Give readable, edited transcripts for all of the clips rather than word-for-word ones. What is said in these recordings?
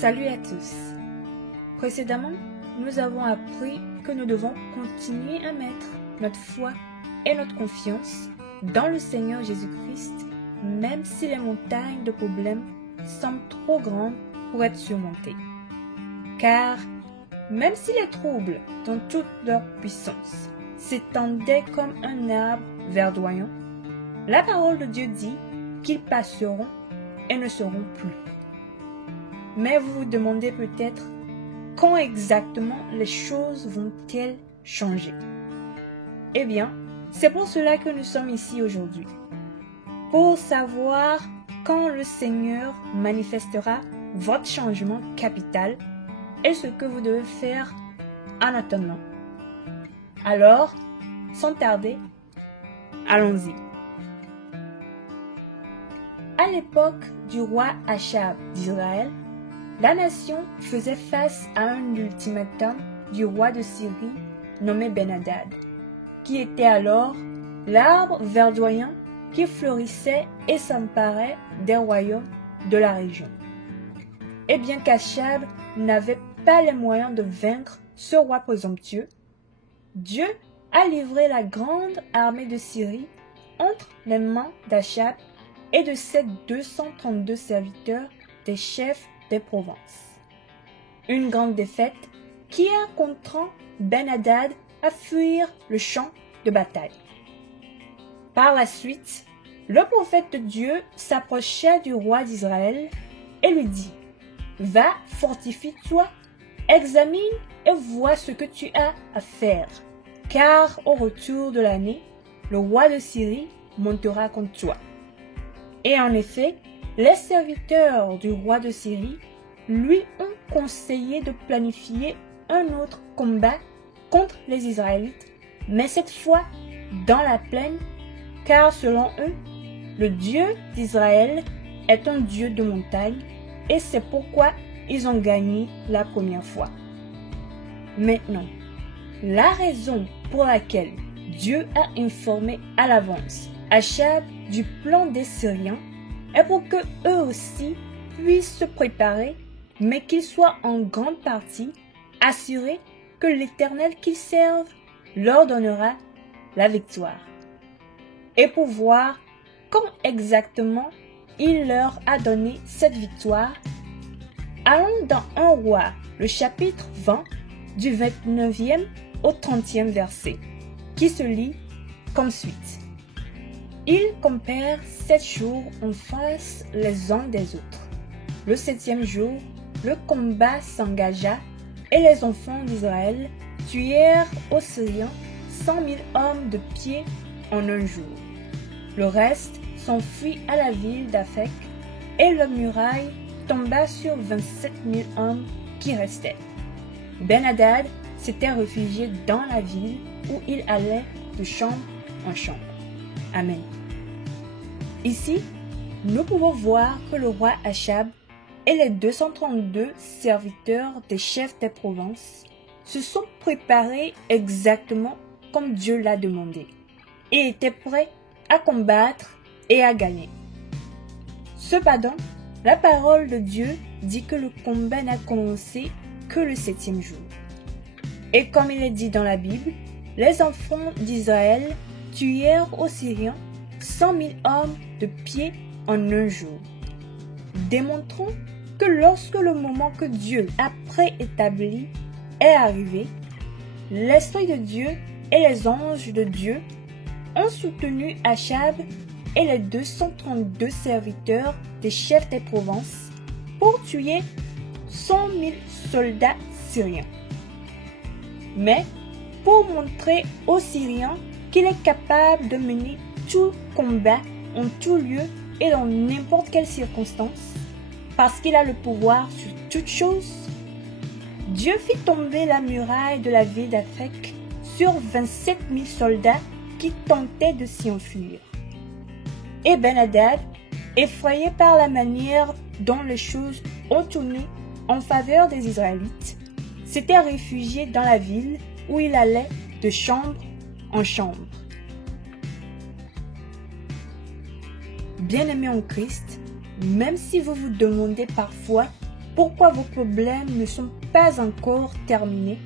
Salut à tous. Précédemment, nous avons appris que nous devons continuer à mettre notre foi et notre confiance dans le Seigneur Jésus-Christ, même si les montagnes de problèmes semblent trop grandes pour être surmontées. Car, même si les troubles, dans toute leur puissance, s'étendaient comme un arbre verdoyant, la parole de Dieu dit qu'ils passeront et ne seront plus. Mais vous vous demandez peut-être quand exactement les choses vont-elles changer? Eh bien, c'est pour cela que nous sommes ici aujourd'hui. Pour savoir quand le Seigneur manifestera votre changement capital et ce que vous devez faire en attendant. Alors, sans tarder, allons-y. À l'époque du roi Achab d'Israël, la nation faisait face à un ultimatum du roi de Syrie nommé Ben-Hadad, qui était alors l'arbre verdoyant qui fleurissait et s'emparait des royaumes de la région. Et bien qu'Achab n'avait pas les moyens de vaincre ce roi présomptueux, Dieu a livré la grande armée de Syrie entre les mains d'Achab et de ses 232 serviteurs des chefs des provinces. Une grande défaite qui a contraint Ben-Hadad à fuir le champ de bataille. Par la suite, le prophète de Dieu s'approcha du roi d'Israël et lui dit : « Va, fortifie-toi, examine et vois ce que tu as à faire, car au retour de l'année, le roi de Syrie montera contre toi. » Et en effet, les serviteurs du roi de Syrie lui ont conseillé de planifier un autre combat contre les Israélites, mais cette fois dans la plaine, car selon eux, le Dieu d'Israël est un Dieu de montagne, et c'est pourquoi ils ont gagné la première fois. Maintenant, la raison pour laquelle Dieu a informé à l'avance Achab du plan des Syriens est pour que eux aussi puissent se préparer, mais qu'ils soient en grande partie assurés que l'Éternel qu'ils servent leur donnera la victoire. Et pour voir quand exactement il leur a donné cette victoire, allons dans 1 Roi, le chapitre 20, du 29e au 30e verset, qui se lit comme suite. Ils campèrent 7 jours en face les uns des autres. Le 7e jour, le combat s'engagea et les enfants d'Israël tuèrent aux Syriens 100 000 hommes de pied en un jour. Le reste s'enfuit à la ville d'Aphek et la muraille tomba sur 27 000 hommes qui restaient. Ben-Hadad s'était réfugié dans la ville où il allait de chambre en chambre. Amen. Ici, nous pouvons voir que le roi Achab et les 232 serviteurs des chefs des provinces se sont préparés exactement comme Dieu l'a demandé et étaient prêts à combattre et à gagner. Cependant, la parole de Dieu dit que le combat n'a commencé que le 7e jour. Et comme il est dit dans la Bible, les enfants d'Israël tuèrent aux Syriens 100 000 hommes de pied en un jour, démontrant que lorsque le moment que Dieu a préétabli est arrivé, l'Esprit de Dieu et les anges de Dieu ont soutenu Achab et les 232 serviteurs des chefs des provinces pour tuer 100 000 soldats syriens. Mais pour montrer aux Syriens qu'il est capable de mener tout combat en tout lieu et dans n'importe quelle circonstance, parce qu'il a le pouvoir sur toutes choses, Dieu fit tomber la muraille de la ville d'Aphek sur 27 000 soldats qui tentaient de s'y enfuir. Et Ben-Hadad, effrayé par la manière dont les choses ont tourné en faveur des Israélites, s'était réfugié dans la ville où il allait de chambre en chambre. Bien-aimés en Christ, même si vous vous demandez parfois pourquoi vos problèmes ne sont pas encore terminés,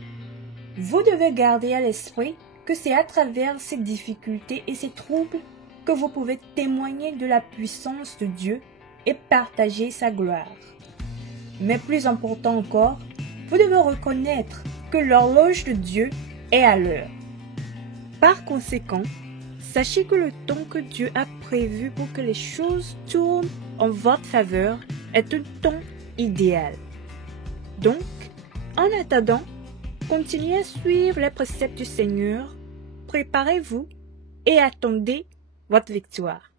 vous devez garder à l'esprit que c'est à travers ces difficultés et ces troubles que vous pouvez témoigner de la puissance de Dieu et partager sa gloire. Mais plus important encore, vous devez reconnaître que l'horloge de Dieu est à l'heure. Par conséquent, sachez que le temps que Dieu a prévu pour que les choses tournent en votre faveur est un temps idéal. Donc, en attendant, continuez à suivre les préceptes du Seigneur, préparez-vous et attendez votre victoire.